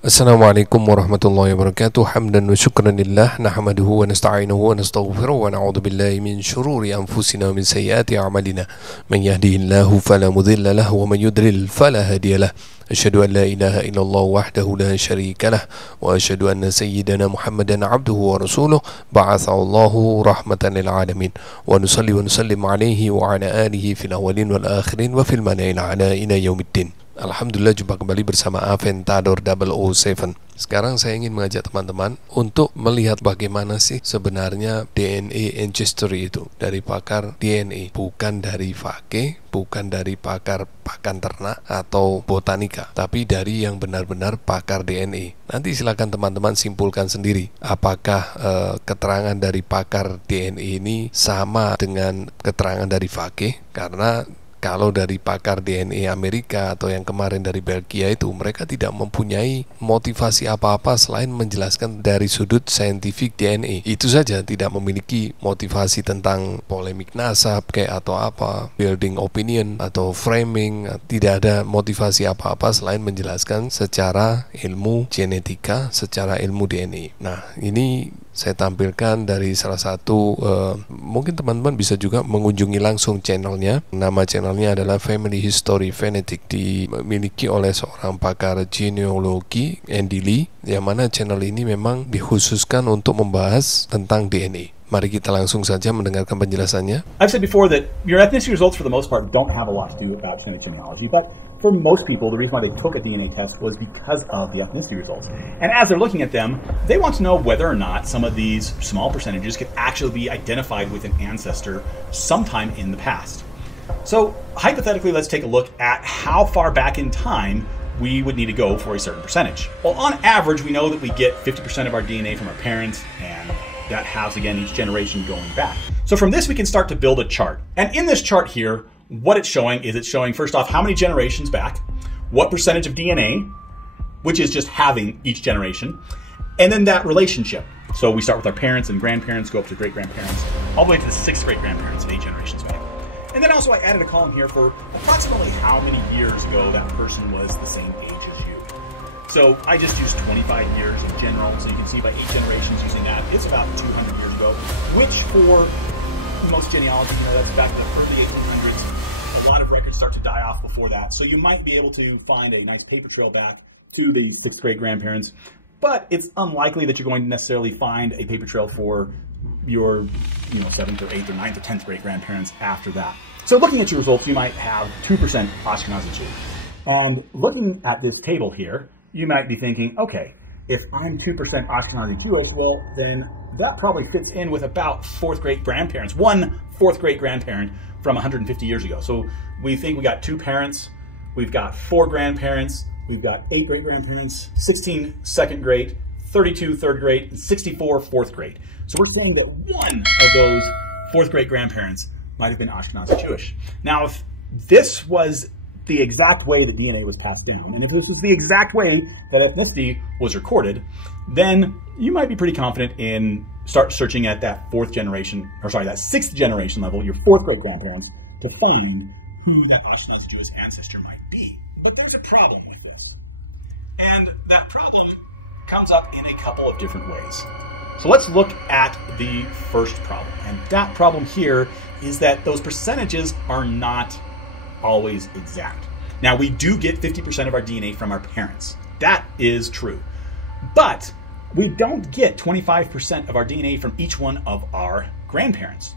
Assalamualaikum warahmatullahi wabarakatuh. Hamdan wa syukran lillah, nahmaduhu wa nasta'inuhu wa nastaghfiruh wa na'udzu billahi min syururi anfusina wa min sayyiati a'malina. Man yahdihillahu fala mudilla lahu wa man yudlil fala hadiya lahu. Asyhadu an la ilaha illallah wahdahu la syarika lah wa asyhadu anna sayyidana Muhammadan 'abduhu wa rasuluh ba'atsallahu rahmatan lil alamin wa nusalli wa nusallim alaihi wa ala alihi fil awwalin wal akhirin wa fil malaa'il a'la ila yaumiddin. Alhamdulillah, jumpa kembali bersama Aventador 007. Sekarang saya ingin mengajak teman-teman untuk melihat bagaimana sih sebenarnya DNA ancestry itu dari pakar DNA, bukan dari Fakih, bukan dari pakar pakan ternak atau botanika, tapi dari yang benar-benar pakar DNA. Nanti silakan teman-teman simpulkan sendiri apakah keterangan dari pakar DNA ini sama dengan keterangan dari Fakih, karena kalau dari pakar DNA Amerika atau yang kemarin dari Belgia itu, mereka tidak mempunyai motivasi apa-apa selain menjelaskan dari sudut saintifik DNA. Itu saja, tidak memiliki motivasi tentang polemik nasab kayak atau apa, building opinion atau framing. Tidak ada motivasi apa-apa selain menjelaskan secara ilmu genetika, secara ilmu DNA. Nah, ini saya tampilkan dari salah satu, mungkin teman-teman bisa juga mengunjungi langsung channelnya. Nama channelnya adalah Family History Fanatic, dimiliki oleh seorang pakar genealogi, Andy Lee, yang mana channel ini memang dikhususkan untuk membahas tentang DNA. Mari kita langsung saja mendengarkan penjelasannya. I've said before that your ethnicity results for the most part don't have a lot to do about genetic genealogy, but for most people, the reason why they took a DNA test was because of the ethnicity results. And as they're looking at them, they want to know whether or not some of these small percentages could actually be identified with an ancestor sometime in the past. So hypothetically, let's take a look at how far back in time we would need to go for a certain percentage. Well, on average, we know that we get 50% of our DNA from our parents, and that has, again, each generation going back. So from this, we can start to build a chart. And in this chart here, what it's showing is first off, how many generations back, what percentage of DNA, which is just having each generation, and then that relationship. So we start with our parents and grandparents, go up to great-grandparents, all the way to the 6th great-grandparents, 8 generations back. And then also I added a column here for approximately how many years ago that person was the same age as you. So I just used 25 years in general, so you can see by 8 generations using that, it's about 200 years ago, which for most genealogy, that's back in the early 1800s. A lot of records start to die off before that, so you might be able to find a nice paper trail back to the 6th great-grandparents, but it's unlikely that you're going to necessarily find a paper trail for your 7th or 8th or 9th or 10th great-grandparents after that. So looking at your results, you might have 2% Ashkenazi Jew. And looking at this table here, you might be thinking, okay, if I'm 2% Ashkenazi Jewish, well, then that probably fits in with about 4th great-grandparents, one 4th great-grandparent from 150 years ago. So we think we got 2 parents, we've got 4 grandparents, we've got 8 great-grandparents, 16 second grade, 32 third grade, and 64 4th grade. So we're saying that one of those 4th great-grandparents might have been Ashkenazi Jewish. Now, if this was the exact way that DNA was passed down, and if this was the exact way that ethnicity was recorded, then you might be pretty confident in start searching at that 4th generation, or sorry, that 6th generation level, your 4th great-grandparents, to find who that Ashkenazi Jewish ancestor might be. But there's a problem with this. And that problem comes up in a couple of different ways. So let's look at the first problem. And that problem here is that those percentages are not always exact. Now, we do get 50% of our DNA from our parents. That is true. But we don't get 25% of our DNA from each one of our grandparents.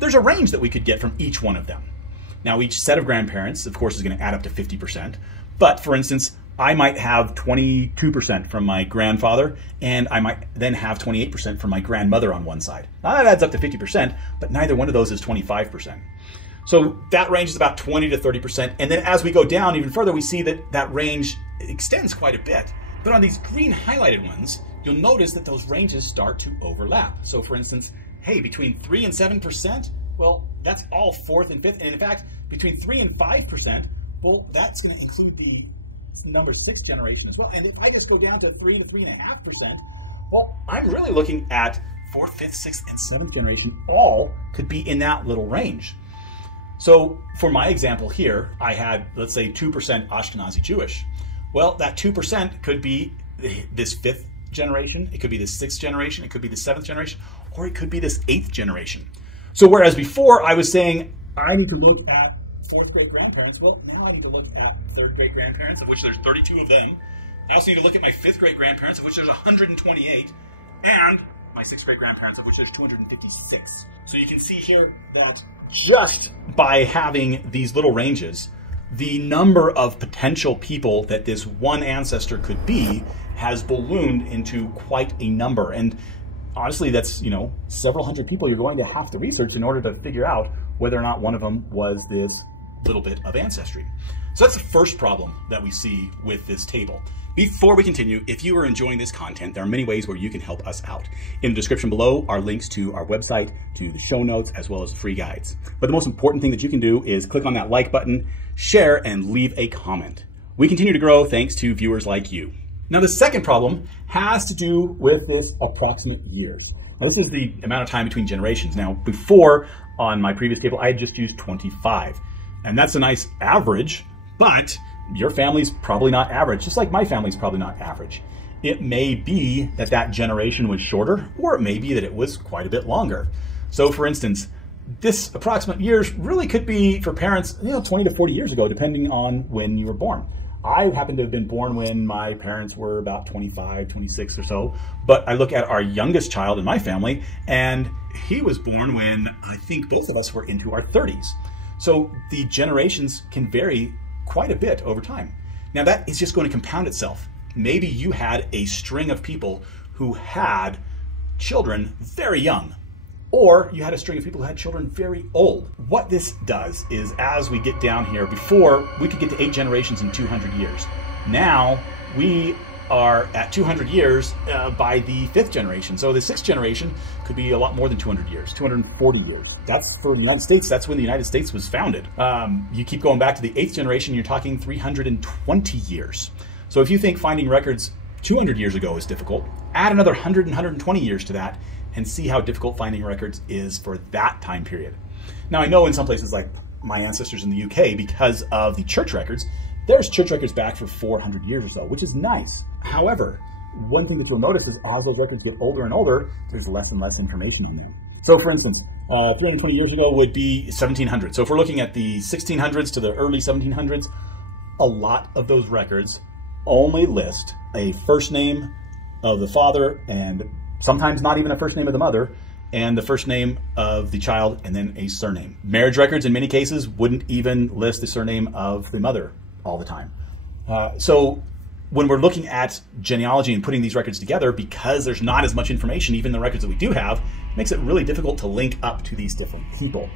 There's a range that we could get from each one of them. Now, each set of grandparents, of course, is going to add up to 50%. But for instance, I might have 22% from my grandfather, and I might then have 28% from my grandmother on one side. Now, that adds up to 50%, but neither one of those is 25%. So that range is about 20 to 30%. And then as we go down even further, we see that that range extends quite a bit. But on these green highlighted ones, you'll notice that those ranges start to overlap. So for instance, hey, between 3 and 7%, well, that's all 4th and 5th. And in fact, between 3 and 5%, well, that's going to include the number 6th generation as well. And if I just go down to 3 to 3.5%, well, I'm really looking at 4th, 5th, 6th, and 7th generation all could be in that little range. So for my example here, I had, let's say, 2% Ashkenazi Jewish. Well, that 2% could be this 5th generation, it could be this 6th generation, it could be the 7th generation, or it could be this 8th generation. So whereas before I was saying, I need to look at 4th great grandparents, well, now I need to look at 3rd great grandparents, of which there's 32 of them. I also need to look at my 5th great grandparents, of which there's 128, and my 6th great grandparents, of which there's 256. So you can see here that just by having these little ranges, the number of potential people that this one ancestor could be has ballooned into quite a number. And honestly, that's, several hundred people you're going to have to research in order to figure out whether or not one of them was this little bit of ancestry. So that's the first problem that we see with this table. Before we continue, if you are enjoying this content, there are many ways where you can help us out. In the description below are links to our website, to the show notes, as well as free guides. But the most important thing that you can do is click on that like button, share, and leave a comment. We continue to grow thanks to viewers like you. Now, the second problem has to do with this approximate years. Now, this is the amount of time between generations. Now, before, on my previous table, I had just used 25. And that's a nice average, but your family's probably not average, just like my family's probably not average. It may be that that generation was shorter, or it may be that it was quite a bit longer. So for instance, this approximate years really could be for parents, 20 to 40 years ago, depending on when you were born. I happen to have been born when my parents were about 25, 26 or so, but I look at our youngest child in my family, and he was born when I think both of us were into our 30s. So the generations can vary quite a bit over time. Now that is just going to compound itself. Maybe you had a string of people who had children very young, or you had a string of people who had children very old. What this does is, as we get down here, before we could get to 8 generations in 200 years. Now we are at 200 years by the 5th generation. So the 6th generation could be a lot more than 200 years, 240 years. That's for the United States. That's when the United States was founded. You keep going back to the 8th generation, you're talking 320 years. So if you think finding records 200 years ago is difficult, add another 100 and 120 years to that and see how difficult finding records is for that time period. Now, I know in some places like my ancestors in the UK, because of the church records, there's church records back for 400 years or so, which is nice. However, one thing that you'll notice is as those records get older and older, there's less and less information on them. So for instance, 320 years ago would be 1700. So if we're looking at the 1600s to the early 1700s, a lot of those records only list a first name of the father, and sometimes not even a first name of the mother, and the first name of the child, and then a surname. Marriage records in many cases wouldn't even list the surname of the mother all the time. So when we're looking at genealogy and putting these records together, because there's not as much information, even the records that we do have, makes it really difficult to link up to these different people.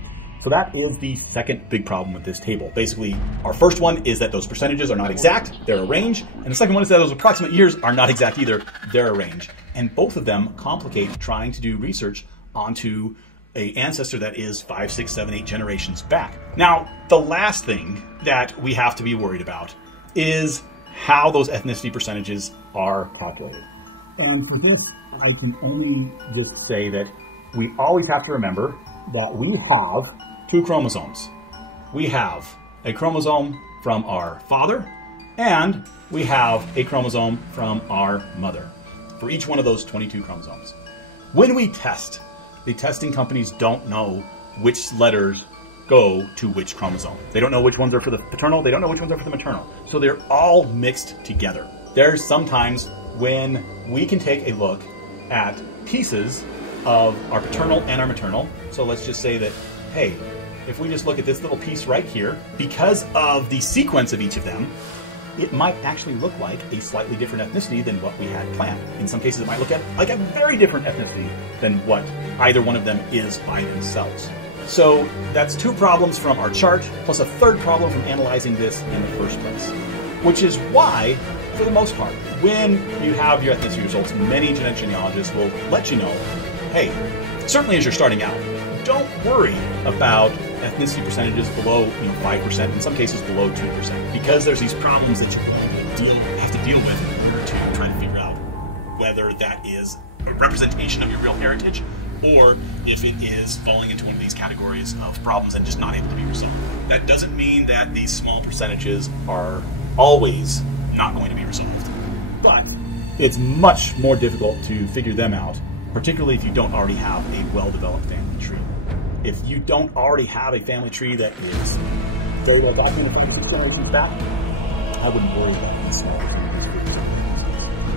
So that is the second big problem with this table. Basically, our first one is that those percentages are not exact, they're a range. And the second one is that those approximate years are not exact either, they're a range. And both of them complicate trying to do research onto an ancestor that is 5, 6, 7, 8 generations back. Now, the last thing that we have to be worried about is how those ethnicity percentages are calculated. And for this, I can only just say that we always have to remember that we have 2 chromosomes. We have a chromosome from our father, and we have a chromosome from our mother, for each one of those 22 chromosomes. When we test, the testing companies don't know which letters go to which chromosome. They don't know which ones are for the paternal, they don't know which ones are for the maternal. So they're all mixed together. There's sometimes when we can take a look at pieces of our paternal and our maternal. So let's just say that, hey, if we just look at this little piece right here, because of the sequence of each of them, it might actually look like a slightly different ethnicity than what we had planned. In some cases, it might look like a very different ethnicity than what either one of them is by themselves. So that's 2 problems from our chart, plus a 3rd problem from analyzing this in the first place. Which is why, for the most part, when you have your ethnicity results, many genetic genealogists will let you know, hey, certainly as you're starting out, don't worry about ethnicity percentages below 5%, in some cases below 2%, because there's these problems that you have to deal with in order to try to figure out whether that is a representation of your real heritage or if it is falling into one of these categories of problems and just not able to be resolved. That doesn't mean that these small percentages are always not going to be resolved. But it's much more difficult to figure them out, particularly if you don't already have a well-developed family tree. If you don't already have a family tree that is very well documented back, I wouldn't worry about these small things.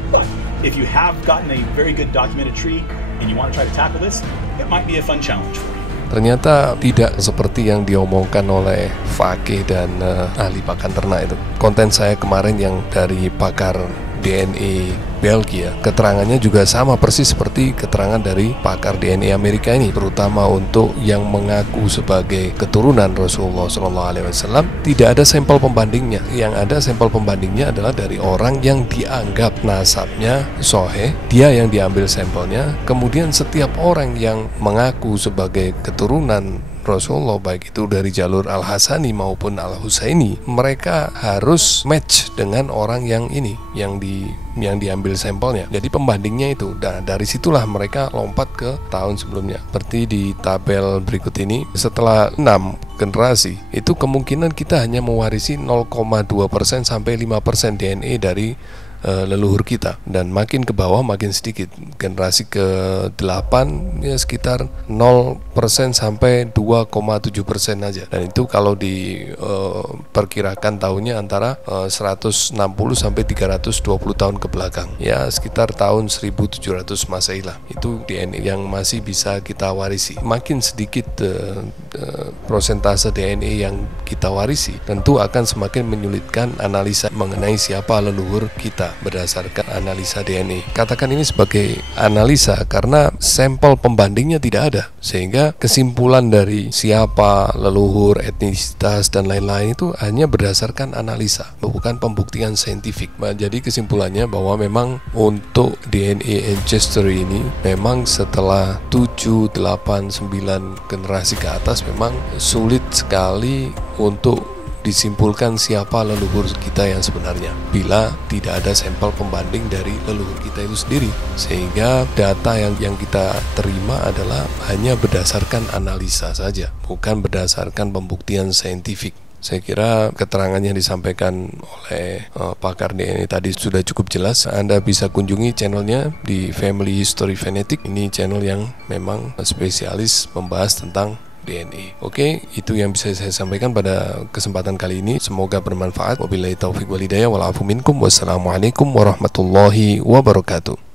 But if you have gotten a very good documented tree and you want to try to tackle this, it might be a fun challenge for you. Ternyata tidak seperti yang diomongkan oleh Fakih dan ahli pakan ternak itu. Konten saya kemarin yang dari pakar DNA Belgia, keterangannya juga sama persis seperti keterangan dari pakar DNA Amerika ini, terutama untuk yang mengaku sebagai keturunan Rasulullah SAW. Tidak ada sampel pembandingnya. Yang ada sampel pembandingnya adalah dari orang yang dianggap nasabnya soheh, dia yang diambil sampelnya. Kemudian setiap orang yang mengaku sebagai keturunan Rasulullah, baik itu dari jalur Al-Hasani maupun Al-Husaini, mereka harus match dengan orang yang ini, yang diambil sampelnya. Jadi pembandingnya itu, dan dari situlah mereka lompat ke tahun sebelumnya. Seperti di tabel berikut ini, setelah 6 generasi, itu kemungkinan kita hanya mewarisi 0,2% sampai 5% DNA dari leluhur kita, dan makin ke bawah makin sedikit. Generasi ke-8 ya sekitar 0% sampai 2,7% aja, dan itu kalau diperkirakan tahunnya antara 160 sampai 320 tahun ke belakang, ya sekitar tahun 1700 Masehi lah. Itu DNA yang masih bisa kita warisi. Makin sedikit prosentase DNA yang kita warisi, tentu akan semakin menyulitkan analisa mengenai siapa leluhur kita berdasarkan analisa DNA. Katakan ini sebagai analisa karena sampel pembandingnya tidak ada, sehingga kesimpulan dari siapa leluhur, etnisitas dan lain-lain itu hanya berdasarkan analisa, bukan pembuktian saintifik. Jadi kesimpulannya bahwa memang untuk DNA ancestry ini memang setelah 7, 8, 9 generasi ke atas memang sulit sekali untuk disimpulkan siapa leluhur kita yang sebenarnya bila tidak ada sampel pembanding dari leluhur kita itu sendiri, sehingga data yang kita terima adalah hanya berdasarkan analisa saja, bukan berdasarkan pembuktian saintifik. Saya kira keterangan yang disampaikan oleh pakar DNA tadi sudah cukup jelas. Anda bisa kunjungi channelnya di Family History Fanatic. Ini channel yang memang spesialis membahas tentang DNA. Oke, itu yang bisa saya sampaikan pada kesempatan kali ini. Semoga bermanfaat. Wabillahi taufiq wal hidayah wal afu minkum. Wassalamualaikum warahmatullahi wabarakatuh.